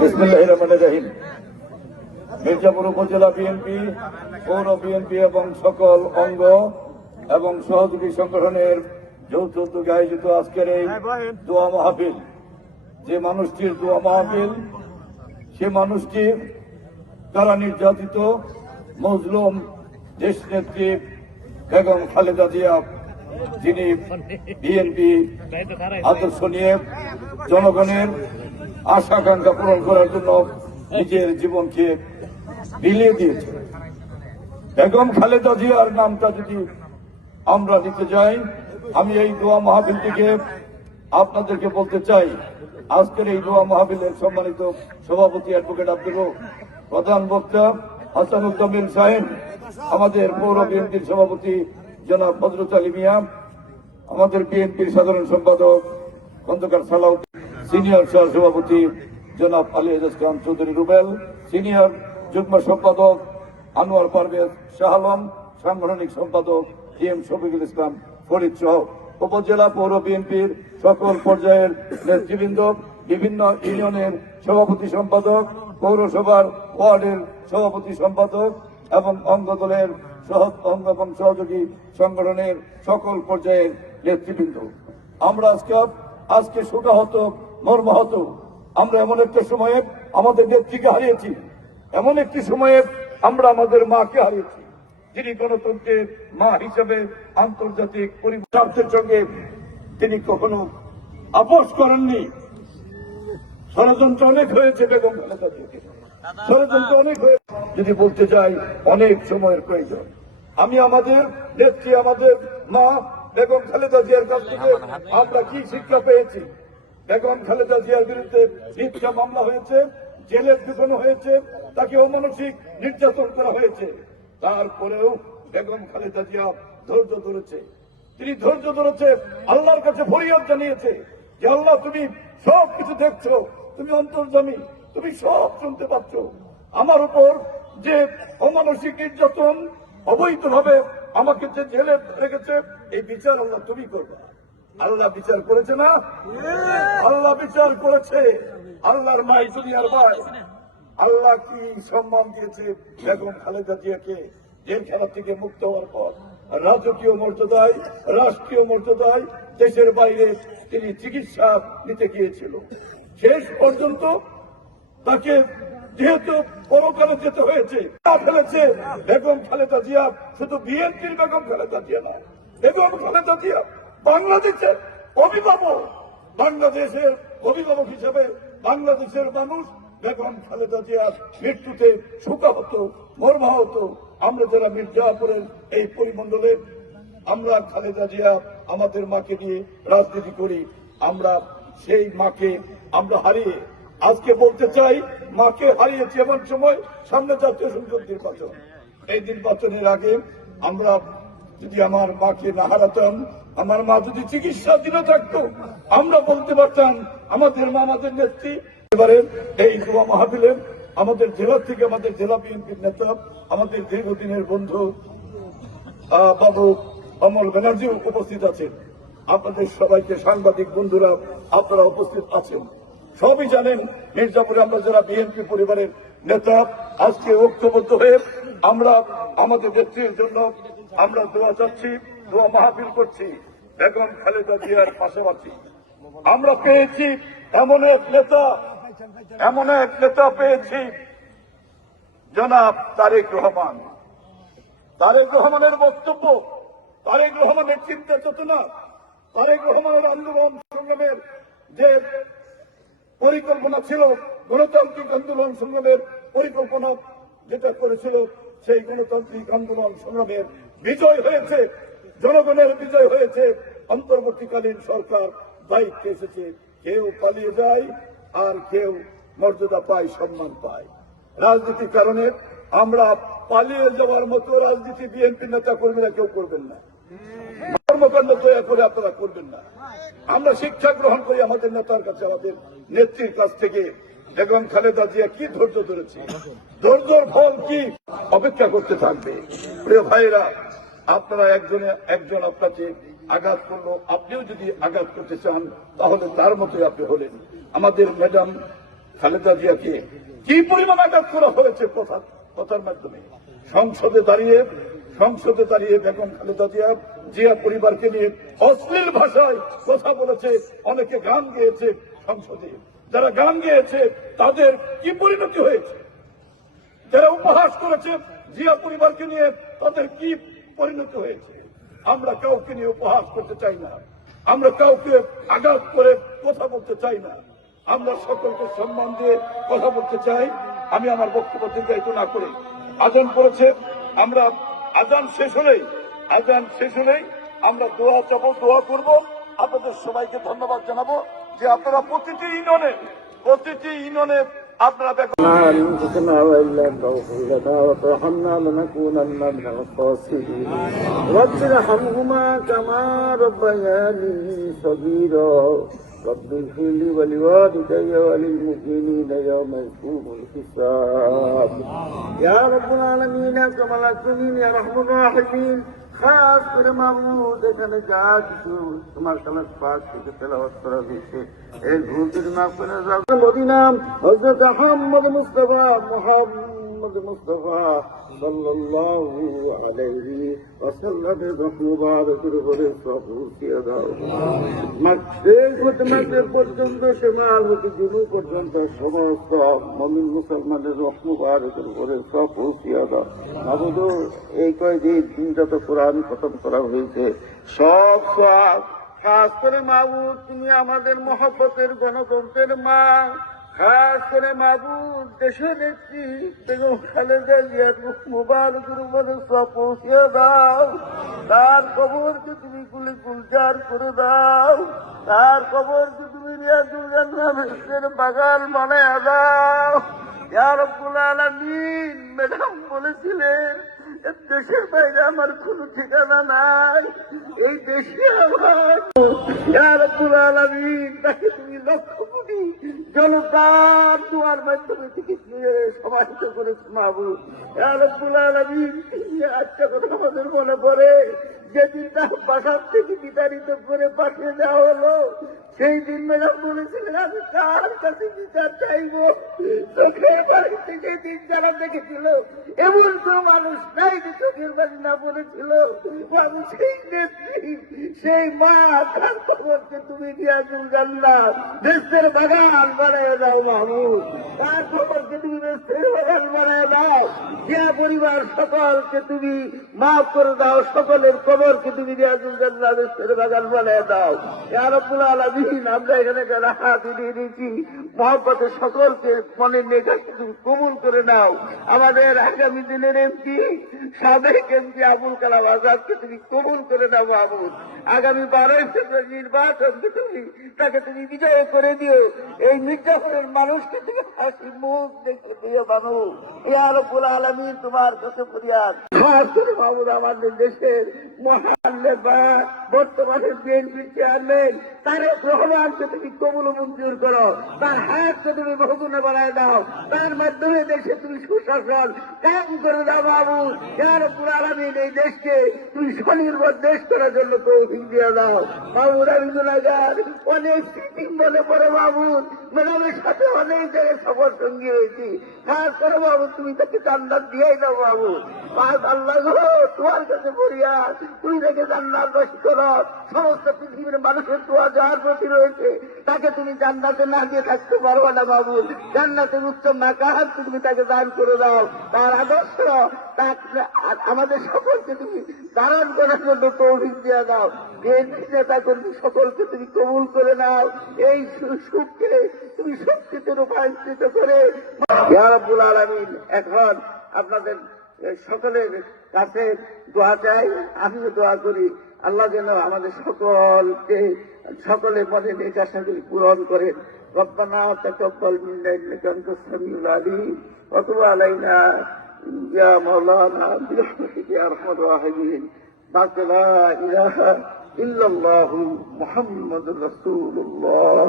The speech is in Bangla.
বিসমিল্লাহির রহমানির রহিম। মির্জাপুর উপজেলা বিএনপি, পৌর বিএনপি এবং সকল অঙ্গ এবং সহযোগী সংগঠনের যৌথ উদ্যোগে আয়োজিত আজকের এই দোয়া মাহফিল, যে মানুষটির দোয়া মাহফিল, সে মানুষটি তারা নির্যাতিত মজলুম দেশনেত্রী বেগম খালেদা জিয়া, যিনি বিএনপি আদর্শ নিয়ে জনগণের আশা আকাঙ্ক্ষা পূরণ করার জন্য নিজের জীবনকে বিলিয়ে দিয়েছে। বেগম খালেদা জিয়ার নামটা যদি আমরা নিতে যাই, আমি এই দোয়া মাহফিল থেকে আপনাদেরকে বলতে চাই, আজকের এই দোয়া মাহফিলের সম্মানিত সভাপতি অ্যাডভোকেট আব্দুল হক, প্রধান বক্তা হাসানুদ্দিন সাহেব, আমাদের পৌর বিএনপির সভাপতি জনাব ফজরত আলী মিয়া, আমাদের বিএনপির সাধারণ সম্পাদক খন্দকার সালাউদ্দিন, সিনিয়র সহ সভাপতি জনাব আলী এজাজ খান চৌধুরী রুবেল, সিনিয়র যুগ্ম সম্পাদক আনোয়ার পারভেজ শাহ আলম, সাংগঠনিক সম্পাদক এম শফিকুল ইসলাম ফরিদ সহ উপজেলা পৌর বিএনপির সকল পর্যায়ের নেতৃবৃন্দ, বিভিন্ন ইউনিয়নের সভাপতি সম্পাদক, পৌরসভার ওয়ার্ডের সভাপতি সম্পাদক এবং অঙ্গ দলের অঙ্গ এবং সহযোগী সংগঠনের সকল পর্যায়ের নেতৃবৃন্দ, আমরা আজকে শোকাহত, মর্মাহত। আমরা এমন একটা সময়ে আমাদের নেত্রীকে হারিয়েছি, এমন একটি সময়ে আমরা আমাদের মাকে হারিয়েছি, যিনি গণতন্ত্রের মা হিসেবে আন্তর্জাতিক পরিবেশের সঙ্গে তিনি কখনো আপোষ করেননি। ষড়যন্ত্র অনেক হয়েছে বেগম খালেদা জিয়াকে, ষড়যন্ত্র অনেক হয়েছে। যদি বলতে চাই, অনেক সময়ের প্রয়োজন। আমি আমাদের নেত্রী, আমাদের মা বেগম খালেদা জিয়ার কাছ থেকে আমরা কি শিক্ষা পেয়েছি? বেগম খালেদা জিয়ার বিরুদ্ধে মিথ্যা মামলা হয়েছে, জেলে ঢুকানো হয়েছে, তাকে অমানসিক নির্যাতন করা হয়েছে। তারপরেও বেগম খালেদা জিয়া ধৈর্য ধরেছে। তিনি ধৈর্য ধরেছে, আল্লাহর কাছে ফরিয়াদ জানিয়েছে যে আল্লাহ, তুমি সব কিছু দেখছো, তুমি অন্তর্যামী, তুমি সব শুনতে পাচ্ছ। আমার উপর যে অমানসিক নির্যাতন, অবৈধভাবে আমাকে যে জেলে রেখেছে, এই বিচার আল্লাহ তুমি করবে। আল্লাহ বিচার করেছে না? আল্লাহ বিচার করেছে। আল্লাহর মাই দুনিয়ার ভাই। আল্লাহ কি সম্মান দিয়েছে বেগম খালেদা জিয়াকে জেলখানা থেকে মুক্ত হওয়ার পর? রাজকীয় মর্যাদায়, রাষ্ট্রীয় মর্যাদায় দেশের বাইরে তিনি চিকিৎসা নিতে গিয়েছিল। শেষ পর্যন্ত তাকে যেহেতু পরকালে যেতে হয়েছে, ফেলেছে বেগম খালেদা জিয়া শুধু বিএনপির বেগম খালেদা জিয়া না, বেগম খালেদা জিয়া বাংলাদেশের অভিভাবক। বাংলাদেশের অভিভাবক হিসেবে বাংলাদেশের মানুষ বেগম খালেদা জিয়ার মৃত্যুতে শোকাহত, মর্মাহত। আমরা যারা মির্জাপুরের এই পরিমণ্ডলে, আমরা খালেদা জিয়া আমাদের মাকে নিয়ে রাজনীতি করি, আমরা সেই মাকে আমরা হারিয়ে আজকে বলতে চাই, মাকে হারিয়েছি এমন সময় সামনে জাতীয় সংসদ নির্বাচন। এই নির্বাচনের আগে আমরা যদি আমার মাকে না হারাতাম, আমার মা যদি চিকিৎসাধীন থাকতো, আমরা বলতে পারতাম আমাদের মা, আমাদের নেত্রী। এবারে এই দোয়া মাহফিলে আমাদের জেলা থেকে আমাদের জেলা বিএনপির নেতা, আমাদের দীর্ঘদিনের বন্ধু বাবু অমল ব্যানার্জি উপস্থিত আছেন। আপনাদের সবাইকে, সাংবাদিক বন্ধুরা, আপনারা উপস্থিত আছেন, সবই জানেন মির্জাপুরে আমরা যারা বিএনপি পরিবারের নেতা, আজকে ঐক্যবদ্ধ হয়ে আমরা আমাদের নেত্রীর জন্য আমরা দোয়া চাচ্ছি, দোয়া মাহফিল করছি। বেগম খালেদা জিয়ার পাশাপাশি আমরা পেয়েছি এমন এক নেতা পেয়েছি, জনাব তারেক রহমান। তারেক রহমানের বক্তব্য, তারেক রহমানের চিন্তা চেতনা, তারেক রহমানের আন্দোলন সংগ্রামের যে পরিকল্পনা ছিল, গণতান্ত্রিক আন্দোলন সংগ্রামের পরিকল্পনা যেটা করেছিল, সেই গণতান্ত্রিক আন্দোলন সংগ্রামের বিজয় হয়েছে, জনগণের বিজয় হয়েছে। অন্তর্বর্তীকালীন সরকার দায়িত্বে এসেছে, কেউ পালিয়ে যায় আর কেউ মর্যাদা পায়, সম্মান পায়। রাজনীতির কারণে আমরা পালিয়ে যাওয়ার মতো রাজনীতি বিএনপি নেতা কর্মীরা কেউ করবেন না, কর্মকাণ্ড তৈরি করে আপনারা করবেন না। আমরা শিক্ষা গ্রহণ করি আমাদের নেতার কাছে, আমাদের নেত্রীর কাছ থেকে। বেগম খালেদা জিয়া কি ধৈর্য ধরেছে, ধৈর্যের ফল কি অপেক্ষা করতে থাকবে। প্রিয় ভাইরা, আপনারা একজন আপনাকে আঘাত করলো, আপনিও যদি আঘাত করতে চান তাহলে তার মতোই আপনি হলেন। আমাদের ম্যাডাম খালেদা জিয়াকে কি পরিমাণ আঘাত করা হয়েছে কথার মাধ্যমে। সংসদে দাঁড়িয়ে বেগম খালেদা জিয়া পরিবারকে নিয়ে অশ্লীল ভাষায় কথা বলেছে, অনেকে গান গেয়েছে সংসদে। যারা গান গেয়েছে তাদের কি পরিণতি হয়েছে? যারা উপহাস করেছে জিয়া পরিবারকে নিয়ে তাদের কি পরিণতি হয়েছে? আমরা কাউকে নিয়ে উপহাস করতে চাই না, আমরা কাউকে আঘাত করে কথা বলতে চাই না, আমরা সকলকে সম্মান দিয়ে কথা বলতে চাই। আমি আমার বক্তব্য দীর্ঘায়িত না করে আজান করেছে, আমরা আজান শেষ হলেই আমরা দোয়া চাবো, দোয়া করব। আপনাদের সবাইকে ধন্যবাদ জানাবো যে আপনারা প্রতিটি ইউনিয়নে আপনারা أنفسنا وإن لم تغفر لنا وترحمنا لنكونن من الخاسرين رب ارحمهما كما ربياني صغيرا رب اغفر لي ولوالدي وللمؤمنين يوم يقوم الحساب يا رب العالمين كما لكم يا رحم الراحمين খাস করে মাহমুদ এখানে যা কিছু তোমার কালার পাক থেকে তেলাওয়াত করা হয়েছে এই ভুলটির মাফ করে দাও। মদিনা হযরত মুহাম্মদ মুস্তাফা সাল্লাল্লাহু আলাইহি ওয়াসাল্লামের মুবারকের উপরে সবুতিয়া দাও। মাসের পর্যন্ত সমাল হতে জুনু পর্যন্ত সমস্ত মুমিন মুসলমানের মুবারকের উপরে সবুতিয়া দাও। মাহমুদ এই কয়েকদিন যত কোরআন খতম করা হয়েছে সব খাস করে মাহবুব তুমি আমাদের মহব্বতের গণতন্ত্রের মা, খাস করে মাহবুব দেশের নেত্রী বেগম খালেদা জিয়ার মুবারকের উপরে সব পৌঁছিয়ে দাও। তার কবরকে তুমি কুলি গুলজার করে দাও, তার কবরকে তুমি রিয়াজুল জান্নাতের বাগান বানায় দাও। ইয়া রব্বুল আলামিন, ম্যাডাম বলেছিলেন দেশের বাইরে আমার কোন ঠিকানা নাই, এই দেশে আমার। ইয়া রব্বুল আলামিন, তাকে তুমি লক্ষ কোটি জনতার দুয়ার মাধ্যমে টিকিট নিয়ে সমাহিত করেছো মাহবুব। ইয়া রব্বুল আলামিন, একটা কথা আমাদের মনে পড়ে, যেদিন তার বাসার থেকে বিতাড়িত করে পাঠিয়ে দেওয়া হলো সেই দিন ম্যাডাম বলেছিলেন আমি কার কাছে বিচার চাইব। চোখের বাড়িতে যেদিন যারা দেখেছিল এমন কোন মানুষ নাই যে চোখের বাড়ি না বলেছিল। আমি সেই নেত্রী, সেই মা, তার খবরকে তুমি রিয়াজুল জান্নাত দেশের বাগান বানায় দাও মাহমুদ, তার খবরকে তুমি দেশের বাগান বানায় দাও। জিয়া পরিবার সকলকে তুমি মাফ করে দাও, সকলের কবরকে তুমি রিয়াজুল জান্নাত দেশের বাগান বানায় দাও। ইয়া রব্বুল আলামিন, আমরা এখানে হাত দিয়ে দিয়েছি, মহব্বতের সকলকে মনের নেকাকে তুমি কবুল করে নাও। আমাদের আগামী দিনের এমপি, সাবেক এমপি আবুল কালাম আজাদকে তুমি কবুল করে নাও মাহমুদ। আগামী 12 ফেব্রুয়ারি নির্বাচনকে তাকে তুমি বিজয় করে দিও। এই মির্জাপুরের মানুষকে তুমি হাসি মুখ দেখে দিও মানুষ। ইয়া রব্বুল আলামিন, তোমার কাছে ফরিয়াদ। খাস করে মাহমুদ আমাদের দেশের মহান নেতা, বর্তমানে বিএনপির চেয়ারম্যান তারেক রহমানকে তুমি কবুল মঞ্জুর করো, তার হাতকে তুমি বহুগুণে বাড়ায় দাও, তার মাধ্যমে দেশে তুমি সুশাসন কায়েম করে দাও মাহমুদ। ইয়া রব্বুল আলামিন, এই দেশকে তুমি স্বনির্ভর দেশ করার জন্য তৌফিক দিয়ে দাও মাহমুদ। আমি গুনাহগার, অনেক সিটিং মনে পড়ে মাহমুদ, ম্যাডামের সাথে অনেক জায়গায় সফর সঙ্গী হয়েছি। খাস করে মাহমুদ তুমি তাকে জান্নাত দিয়েই দাও মাহমুদ। আল্লাহ গো, তোমার কাছে ফরিয়াদ, তুমি তাকে জান্নাতবাসী করো। সমস্ত পৃথিবীর মানুষের দোয়া যার প্রতি রয়েছে তাকে তুমি জান্নাতে না দিয়ে থাকতে পারবো না মাহমুদ। জান্নাতের উচ্চ মাকাম তুমি তাকে দান করে দাও। তার আদর্শ আমাদের সকলকে তুমি ধারণ করার জন্য তৌফিক দিয়ে দাও। বিএনপি নেতা কর্মী সকলকে তুমি কবুল করে নাও। এই সুখকে তুমি শক্তিতে রূপান্তরিত করে। ইয়া রাব্বুল আলামিন, এখন আপনাদের সকলের কাছে দোয়া চাই, আমিও দোয়া করি আল্লাহ যেন আমাদের সকলের মনে নেকাশাগুলি পূরণ করেন। রব্বানা তাকাব্বাল মিন্না ইন্নাকা আনতাস সামিউল আলিম ওয়া তুব আলাইনা ইয়া মাওলানা বিরহমাতিকা ইয়া আরহামার রাহিমিন। লা ইলাহা ইল্লাল্লাহু মুহাম্মাদুর রাসূলুল্লাহ।